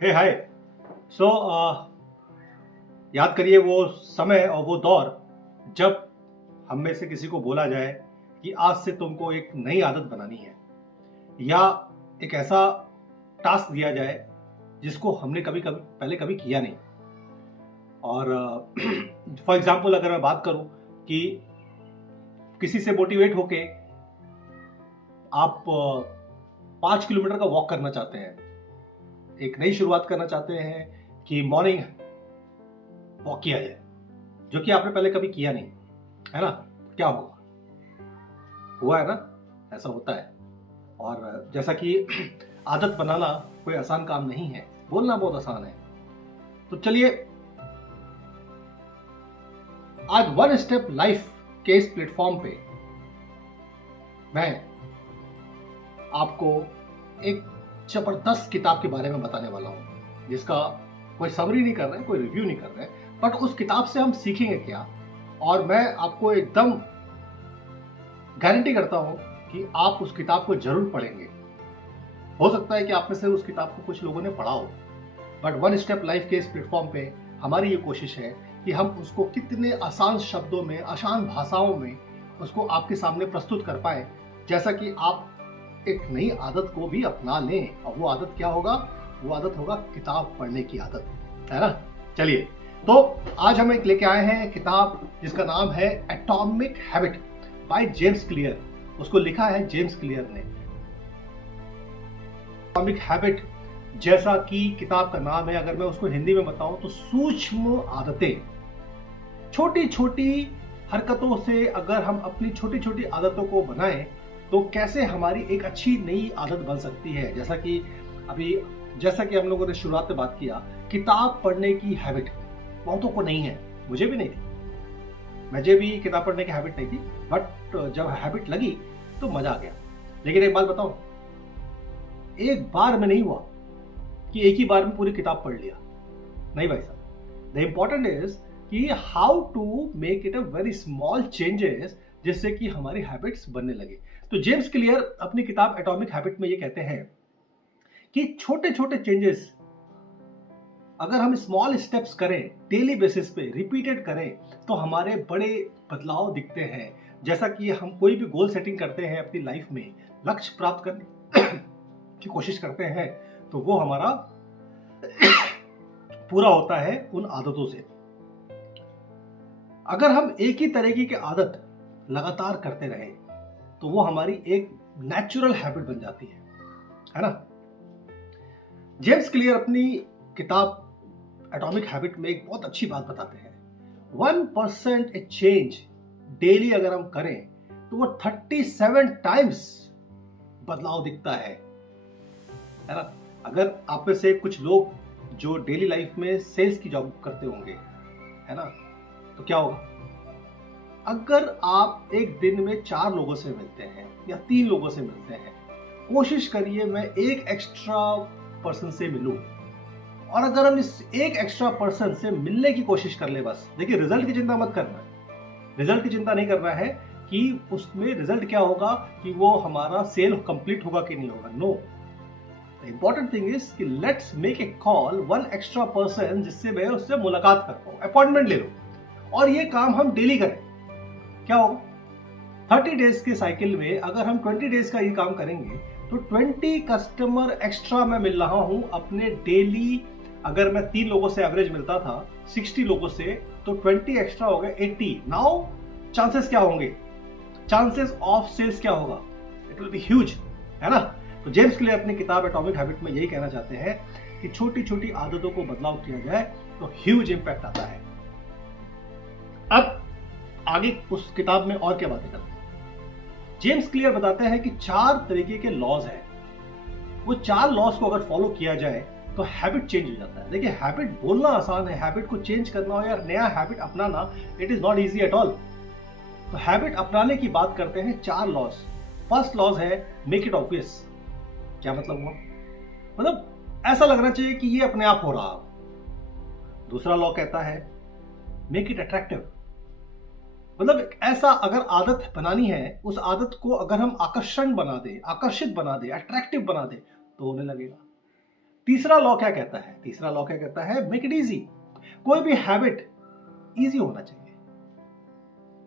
हे हाय। सो याद करिए वो समय और वो दौर जब हम में से किसी को बोला जाए कि आज से तुमको एक नई आदत बनानी है, या एक ऐसा टास्क दिया जाए जिसको हमने कभी कभी पहले कभी किया नहीं। और फॉर एग्जाम्पल अगर मैं बात करूं कि किसी से मोटिवेट होके आप 5 किलोमीटर का वॉक करना चाहते हैं, एक नई शुरुआत करना चाहते हैं कि मॉर्निंग वॉक किया जाए, जो कि आपने पहले कभी किया नहीं है ना। क्या होगा? हुआ है ना, ऐसा होता है। और जैसा कि आदत बनाना कोई आसान काम नहीं है, बोलना बहुत आसान है। तो चलिए आज वन स्टेप लाइफ के इस प्लेटफॉर्म पे मैं आपको एक जबरदस्त किताब के बारे में बताने वाला हूं, जिसका कोई समरी नहीं कर रहे हैं, कोई रिव्यू नहीं कर रहे हैं, बट उस किताब से हम सीखेंगे क्या। और मैं आपको एकदम गारंटी करता हूं कि आप उस किताब को जरूर पढ़ेंगे। हो सकता है कि आप में से उस किताब को कुछ लोगों ने पढ़ा हो, बट वन स्टेप लाइफ के इस प्लेटफॉर्म पे हमारी ये कोशिश है कि हम उसको कितने आसान शब्दों में, आसान भाषाओं में उसको आपके सामने प्रस्तुत कर पाए, जैसा कि आप एक नई आदत को भी अपना लें। और वो आदत क्या होगा? वो आदत होगा किताब पढ़ने की आदत, है ना। चलिए, तो आज हम एक लेके आए हैं किताब जिसका नाम है atomic habit by James clear. उसको लिखा है जेम्स क्लियर ने। एटॉमिक हैबिट जैसा कि किताब का नाम है, अगर मैं उसको हिंदी में बताऊं तो सूक्ष्म आदतें। छोटी छोटी हरकतों से अगर हम अपनी छोटी छोटी आदतों को बनाएं तो कैसे हमारी एक अच्छी नई आदत बन सकती है। जैसा कि हम लोगों ने शुरुआत में बात किया, किताब पढ़ने की हैबिट बहुतों को नहीं है, मुझे भी नहीं थी। मुझे भी किताब पढ़ने की हैबिट नहीं थी, बट जब हैबिट लगी तो मजा आ गया। लेकिन एक बात बताऊं, एक बार में नहीं हुआ कि एक ही बार में पूरी किताब पढ़ लिया, नहीं भाई साहब। द इंपॉर्टेंट इज कि how to make it a very small changes, जिससे कि हमारी हैबिट्स बनने लगे। तो जेम्स क्लियर अपनी किताब एटॉमिक हैबिट में ये कहते हैं कि छोटे छोटे चेंजेस अगर हम स्मॉल स्टेप्स करें, डेली बेसिस पे रिपीटेड करें, तो हमारे बड़े बदलाव दिखते हैं। जैसा कि हम कोई भी गोल सेटिंग करते हैं अपनी लाइफ में, लक्ष्य प्राप्त करने की कोशिश करते हैं, तो वो हमारा पूरा होता है उन आदतों से। अगर हम एक ही तरीके की आदत लगातार करते रहे तो वो हमारी एक नेचुरल हैबिट बन जाती है ना। जेम्स क्लियर अपनी किताब एटॉमिक हैबिट में एक बहुत अच्छी बात बताते हैं। 1% ए चेंज डेली अगर हम करें तो वो 37 टाइम्स बदलाव दिखता है ना। अगर आप में से कुछ लोग जो डेली लाइफ में सेल्स की जॉब करते होंगे, है ना, तो क्या होगा? अगर आप एक दिन में 4 लोगों से मिलते हैं या 3 लोगों से मिलते हैं, कोशिश करिए मैं एक एक्स्ट्रा पर्सन से मिलूं। और अगर हम इस एक एक्स्ट्रा पर्सन से मिलने की कोशिश कर ले, बस देखिए, रिजल्ट की चिंता मत करना है। रिजल्ट की चिंता नहीं करना है कि उसमें रिजल्ट क्या होगा, कि वो हमारा सेल कंप्लीट होगा कि नहीं होगा। No, the important thing is कि let's make a call one extra person, जिससे मैं उससे मुलाकात कर पाऊं, अपॉइंटमेंट ले लो, और ये काम हम डेली करें। क्या होगा? 30 डेज के साइकिल में अगर हम 20 डेज का ये काम करेंगे तो 20 कस्टमर एक्स्ट्रा मैं मिल रहा हूं अपने डेली। अगर मैं 3 लोगों से एवरेज मिलता था 60 लोगों से, तो 20 एक्स्ट्रा हो गए 80। नाउ चांसेस क्या होंगे? चांसेस ऑफ सेल्स क्या होगा? इट विल बी ह्यूज, है ना। तो जेम्स क्लियर अपनी किताब एटॉमिक हैबिट में यही कहना चाहते हैं कि छोटी छोटी आदतों को बदलाव किया जाए तो ह्यूज इंपैक्ट आता है। अब आगे उस किताब में और क्या बातें करते हैं। जेम्स क्लियर बताते हैं कि 4 तरीके के लॉज हैं। वो 4 लॉज को अगर फॉलो किया जाए तो हैबिट चेंज हो जाता है। देखिए, हैबिट बोलना आसान है, हैबिट को चेंज करना हो या नया हैबिट अपनाना, it is not easy at all. तो हैबिट अपनाने की बात करते हैं 4 लॉज। फर्स्ट लॉज है मेक इट ऑब्वियस। क्या मतलब हुआ? मतलब ऐसा लगना चाहिए कि ये अपने आप हो रहा। दूसरा लॉ कहता है मेक इट अट्रैक्टिव। मतलब ऐसा अगर आदत बनानी है, उस आदत को अगर हम आकर्षित बना दे, अट्रैक्टिव बना दे, तो होने लगेगा। तीसरा लॉ क्या कहता है? तीसरा लॉ क्या कहता है? Make it easy. कोई भी हैबिट इजी होना चाहिए,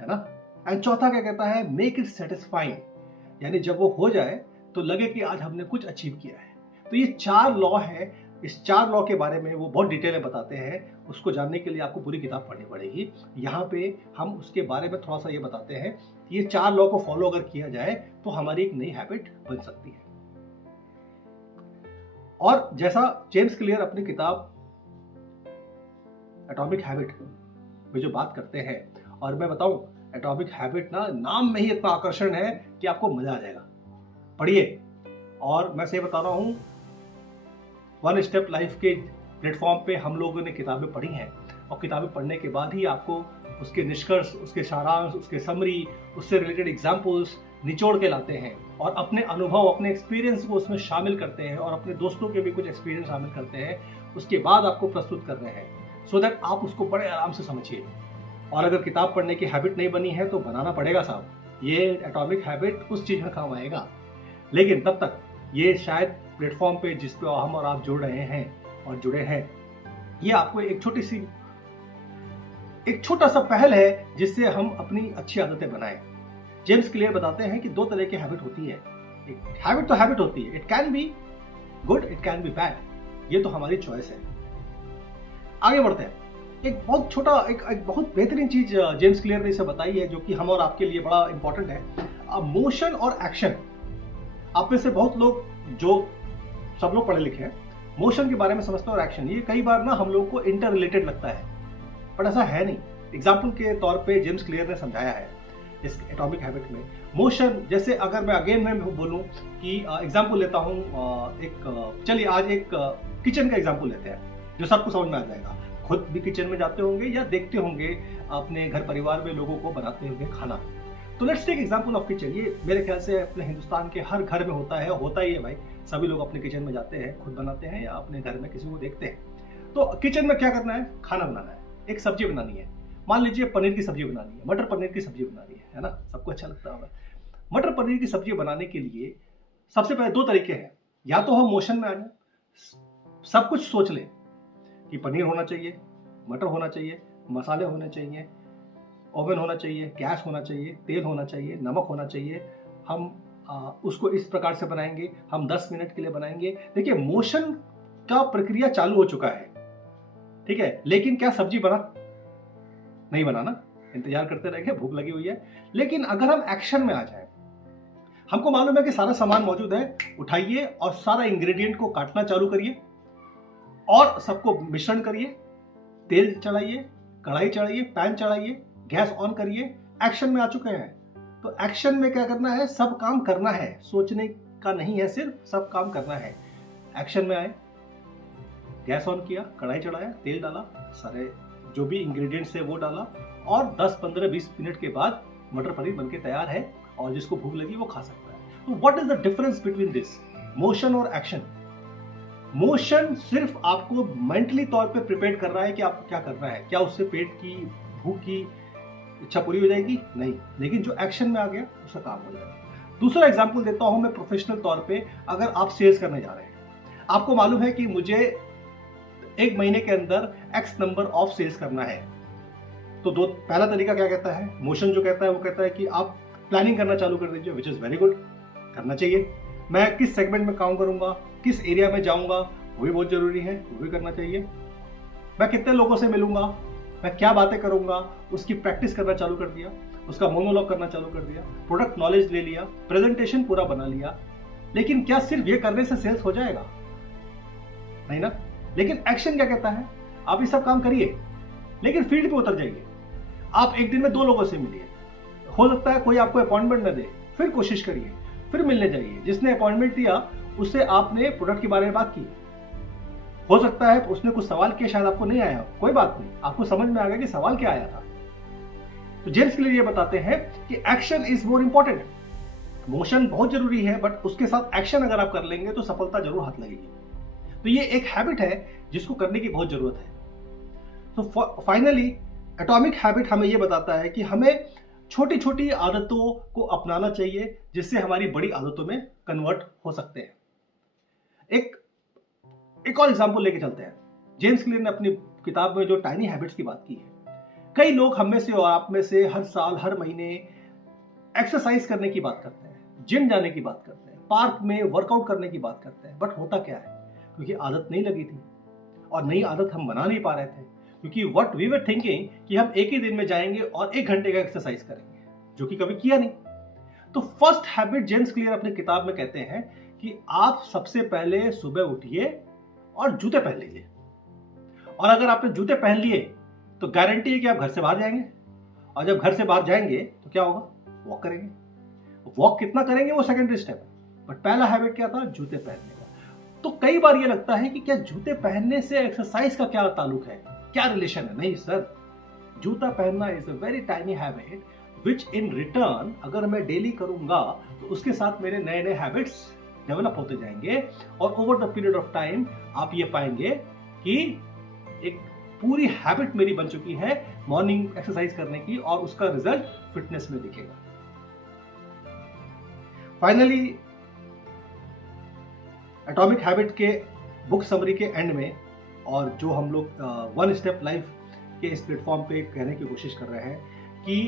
है ना। एंड चौथा क्या कहता है? मेक इट सेटिस्फाइंग, यानी जब वो हो जाए तो लगे कि आज हमने कुछ अचीव किया है। तो ये 4 लॉ है। इस 4 लॉ के बारे में वो बहुत डिटेल में बताते हैं। उसको जानने के लिए आपको पूरी किताब पढ़नी पड़ेगी। यहाँ पे हम उसके बारे में थोड़ा सा ये बताते हैं कि ये 4 लॉ को फॉलो अगर किया जाए तो हमारी एक नई हैबिट बन सकती है। और जैसा जेम्स क्लियर अपनी किताब एटॉमिक हैबिट में जो बात करते हैं, और मैं बताऊं एटॉमिक हैबिट ना नाम में ही इतना आकर्षण है कि आपको मजा आ जाएगा। पढ़िए। और मैं से बता रहा हूं, वन स्टेप लाइफ के प्लेटफॉर्म पे हम लोगों ने किताबें पढ़ी हैं, और किताबें पढ़ने के बाद ही आपको उसके निष्कर्ष, उसके सारांश, उसके समरी, उससे रिलेटेड एग्जाम्पल्स निचोड़ के लाते हैं और अपने अनुभव, अपने एक्सपीरियंस को उसमें शामिल करते हैं और अपने दोस्तों के भी कुछ एक्सपीरियंस शामिल करते हैं। उसके बाद आपको प्रस्तुत कर रहे हैं सो दैट आप उसको बड़े आराम से समझिए। और अगर किताब पढ़ने की हैबिट नहीं बनी है तो बनाना पड़ेगा साहब। ये एटॉमिक हैबिट उस चीज में काम आएगा, लेकिन तब तक ये शायद प्लेटफॉर्म पे जिस पे हम और आप जुड़ रहे हैं और जुड़े हैं, ये आपको एक छोटा सा पहल है जिससे हम अपनी अच्छी आदतें बनाएं। जेम्स क्लियर बताते हैं कि 2 तरह की हैबिट होती है। एक हैबिट तो हैबिट होती है, it can be good, it can be bad, ये तो हमारी चॉइस है। आगे बढ़ते हैं। एक बहुत छोटा, एक बहुत बेहतरीन चीज जेम्स क्लियर ने इसे बताई है जो कि हम और आपके लिए बड़ा इंपॉर्टेंट है। मोशन और एक्शन। आप में से बहुत लोग, जो सब लोग पढ़े लिखे हैं, मोशन के बारे में समझते हैं और एक्शन, ये कई बार ना हम लोग को इंटर रिलेटेड लगता है, पर ऐसा है नहीं। एग्जाम्पल के तौर पे जेम्स क्लियर ने समझाया है इस एटॉमिक हैबिट में। मोशन, जैसे अगर मैं अगेन मैं बोलूं कि एग्जाम्पल लेता हूं, चलिए आज एक किचन का एग्जाम्पल लेते हैं जो सबको समझ में आ जाएगा। खुद भी किचन में जाते होंगे या देखते होंगे अपने घर परिवार में लोगों को बनाते हुए खाना। तो let's take example of kitchen. ये मेरे ख्याल से अपने हिंदुस्तान के हर घर में होता ही है भाई। सभी लोग अपने किचन में जाते हैं, खुद बनाते हैं या अपने घर में किसी को देखते हैं। तो किचन में क्या करना है? खाना बनाना है, एक सब्जी बनानी है। मान लीजिए पनीर की सब्जी बनानी है, मटर पनीर की सब्जी बनानी है ना, सबको अच्छा लगता होगा। मटर पनीर की सब्जी बनाने के लिए सबसे पहले 2 तरीके हैं। या तो हम मोशन में आ जाए, सब कुछ सोच लें कि पनीर होना चाहिए, मटर होना चाहिए, मसाले होने चाहिए, ओवन होना चाहिए, गैस होना चाहिए, तेल होना चाहिए, नमक होना चाहिए। हम उसको इस प्रकार से बनाएंगे, हम 10 मिनट के लिए बनाएंगे। देखिए, मोशन का प्रक्रिया चालू हो चुका है, ठीक है, लेकिन क्या सब्जी बना? नहीं बनाना, इंतजार करते रहेंगे, भूख लगी हुई है। लेकिन अगर हम एक्शन में आ जाए, हमको मालूम है कि सारा सामान मौजूद है, उठाइए और सारा इंग्रेडिएंट को काटना चालू करिए और सबको मिश्रण करिए, तेल चढ़ाइए, कढ़ाई चढ़ाइए, पैन चढ़ाइए, गैस ऑन करिए, एक्शन में आ चुके हैं। तो एक्शन में क्या करना है? सब काम करना है, सोचने का नहीं है, सिर्फ सब काम करना है। एक्शन में आए, गैस ऑन किया, कढ़ाई चढ़ाया, तेल डाला, सारे जो भी इंग्रेडिएंट्स है वो डाला, और 10, 15, 20 मिनट के बाद मटर पनीर बनके तैयार है और जिसको भूख लगी वो खा सकता है। तो what is the difference between this motion और एक्शन? मोशन सिर्फ आपको मेंटली तौर पे प्रिपेयर कर रहा है कि आपको क्या करना है, क्या उससे पेट की भूख की इच्छा पूरी हो जाएगी? नहीं। लेकिन जो एक्शन में आ गया उसका काम हो जाएगा। दूसरा एग्जांपल देता हूं मैं प्रोफेशनल तौर पे। अगर आप सेल्स करने जा रहे हैं, आपको मालूम है कि मुझे 1 महीने के अंदर X नंबर ऑफ सेल्स करना है, तो पहला तरीका क्या कहता है? मोशन जो कहता है वो कहता है कि आप प्लानिंग करना चालू कर दीजिए, विच इज वेरी गुड, करना चाहिए। मैं किस सेगमेंट में काम करूंगा, किस एरिया में जाऊंगा, वो भी बहुत जरूरी है, वो भी करना चाहिए। मैं कितने लोगों से मिलूंगा, मैं क्या बातें करूंगा, उसकी प्रैक्टिस करना चालू कर दिया, उसका मोनोलॉग करना चालू कर दिया, प्रोडक्ट नॉलेज ले लिया, प्रेजेंटेशन पूरा बना लिया। लेकिन क्या सिर्फ ये करने से सेल्स हो जाएगा? नहीं ना। लेकिन एक्शन क्या कहता है? आप ये सब काम करिए, लेकिन फील्ड पे उतर जाइए। आप एक दिन में 2 लोगों से मिलिए, हो सकता है कोई आपको अपॉइंटमेंट न दे, फिर कोशिश करिए, फिर मिलने जाइए। जिसने अपॉइंटमेंट दिया उससे आपने प्रोडक्ट के बारे में बात की, हो सकता है उसने कुछ सवाल किया, शायद आपको नहीं आया, कोई बात नहीं, आपको समझ में आ गया कि सवाल क्या आया था। तो जेम्स क्लियर ये बताते हैं कि action is more important. Motion बहुत जरूरी है, बट उसके साथ एक्शन अगर आप कर लेंगे तो सफलता जरूर हाथ लगेगी। तो ये एक हैबिट है जिसको करने की बहुत जरूरत है। तो फाइनली एटॉमिक हैबिट हमें ये बताता है कि हमें छोटी छोटी आदतों को अपनाना चाहिए जिससे हमारी बड़ी आदतों में कन्वर्ट हो सकते हैं। एक और एग्जाम्पल लेके चलते हैं। जेम्स क्लियर ने अपनी किताब में जो टाइनी हैबिट्स की बात की है, कई लोग हम में से और आप में से हर साल हर महीने एक्सरसाइज करने की बात करते हैं, जिम जाने की बात करते हैं, पार्क में वर्कआउट करने की बात करते हैं, बट होता क्या है, क्योंकि आदत नहीं लगी थी और नई आदत हम बना नहीं पा रहे थे, क्योंकि व्हाट वी वर थिंकिंग कि हम एक ही दिन में जाएंगे और 1 घंटे का एक्सरसाइज करेंगे, जो कि कभी किया नहीं। तो फर्स्ट हैबिट जेम्स क्लियर अपनी किताब में कहते हैं कि आप सबसे पहले सुबह उठिए और जूते पहन लीजिए, और अगर आपने जूते पहन लिए तो गारंटी है कि आप घर से बाहर जाएंगे, और जब घर से बाहर जाएंगे तो क्या होगा, वॉक करेंगे। वॉक कितना करेंगे वो सेकेंडरी स्टेप है, बट पहला हैबिट क्या था, जूते पहनने का। तो कई बार ये लगता है कि क्या जूते पहनने से एक्सरसाइज का क्या ताल्लुक है, क्या रिलेशन है। नहीं सर, जूता पहनना is a very tiny habit which in return अगर मैं डेली करूंगा तो उसके साथ मेरे नए नए हैबिट्स डेवलप होते जाएंगे, और over the period of time आप ये पाएंगे कि एक पूरी हैबिट मेरी बन चुकी है मॉर्निंग एक्सरसाइज करने की, और उसका रिजल्ट फिटनेस में दिखेगा। फाइनली एटॉमिक हैबिट के बुक समरी के एंड में, और जो हम लोग वन स्टेप लाइफ के इस प्लेटफॉर्म पे कहने की कोशिश कर रहे हैं कि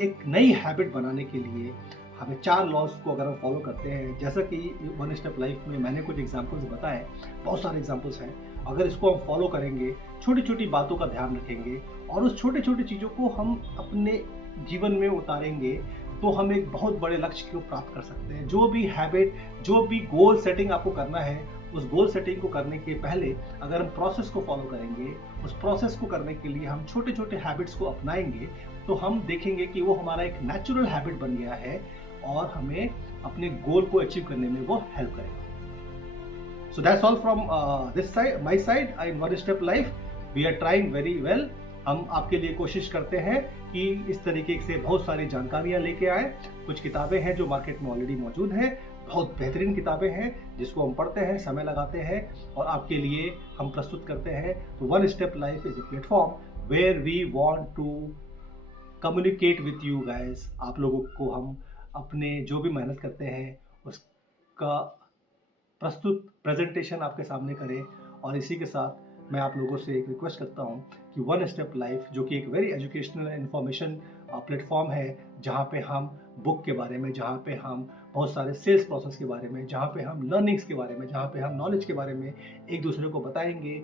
एक नई हैबिट बनाने के लिए हमें 4 लॉज को अगर हम फॉलो करते हैं, जैसा कि वन स्टेप लाइफ में मैंने कुछ एग्जांपल्स बताए, बहुत सारे एग्जांपल्स हैं, अगर इसको हम फॉलो करेंगे, छोटी छोटी बातों का ध्यान रखेंगे और उस छोटी छोटी चीज़ों को हम अपने जीवन में उतारेंगे, तो हम एक बहुत बड़े लक्ष्य को प्राप्त कर सकते हैं। जो भी हैबिट, जो भी गोल सेटिंग आपको करना है, उस गोल सेटिंग को करने के पहले अगर हम प्रोसेस को फॉलो करेंगे, उस प्रोसेस को करने के लिए हम छोटे छोटे हैबिट्स को अपनाएंगे, तो हम देखेंगे कि वो हमारा एक नेचुरल हैबिट बन गया है और हमें अपने गोल को अचीव करने में वो हेल्प करेगा। So that's all from this side, my side, in One Step Life. We are trying very well. हम आपके लिए कोशिश करते हैं कि इस तरीके से बहुत सारी जानकारियां लेके आए। कुछ किताबें हैं जो मार्केट में ऑलरेडी मौजूद हैं, बहुत बेहतरीन किताबें हैं जिसको हम पढ़ते हैं, समय लगाते हैं और आपके लिए हम प्रस्तुत करते हैं। तो one step life is a platform where we want to communicate with you guys. आप लोगों को हम अपने जो भी मेहनत करते हैं उसका प्रस्तुत प्रेजेंटेशन आपके सामने करें, और इसी के साथ मैं आप लोगों से एक रिक्वेस्ट करता हूं कि वन स्टेप लाइफ, जो कि एक वेरी एजुकेशनल इन्फॉर्मेशन प्लेटफॉर्म है, जहां पे हम बुक के बारे में, जहां पे हम बहुत सारे सेल्स प्रोसेस के बारे में, जहां पे हम लर्निंग्स के बारे में, जहां पे हम नॉलेज के बारे में एक दूसरे को बताएंगे।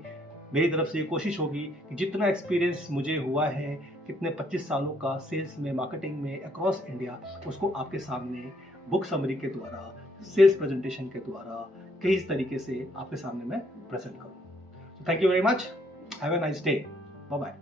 मेरी तरफ से ये कोशिश होगी कि जितना एक्सपीरियंस मुझे हुआ है, कितने 25 सालों का सेल्स में, मार्केटिंग में अक्रॉस इंडिया, उसको आपके सामने बुक समरी के द्वारा, सेल्स प्रेजेंटेशन के द्वारा कई तरीके से आपके सामने मैं प्रेजेंट करूँ। Thank you very much, have a nice day, bye bye.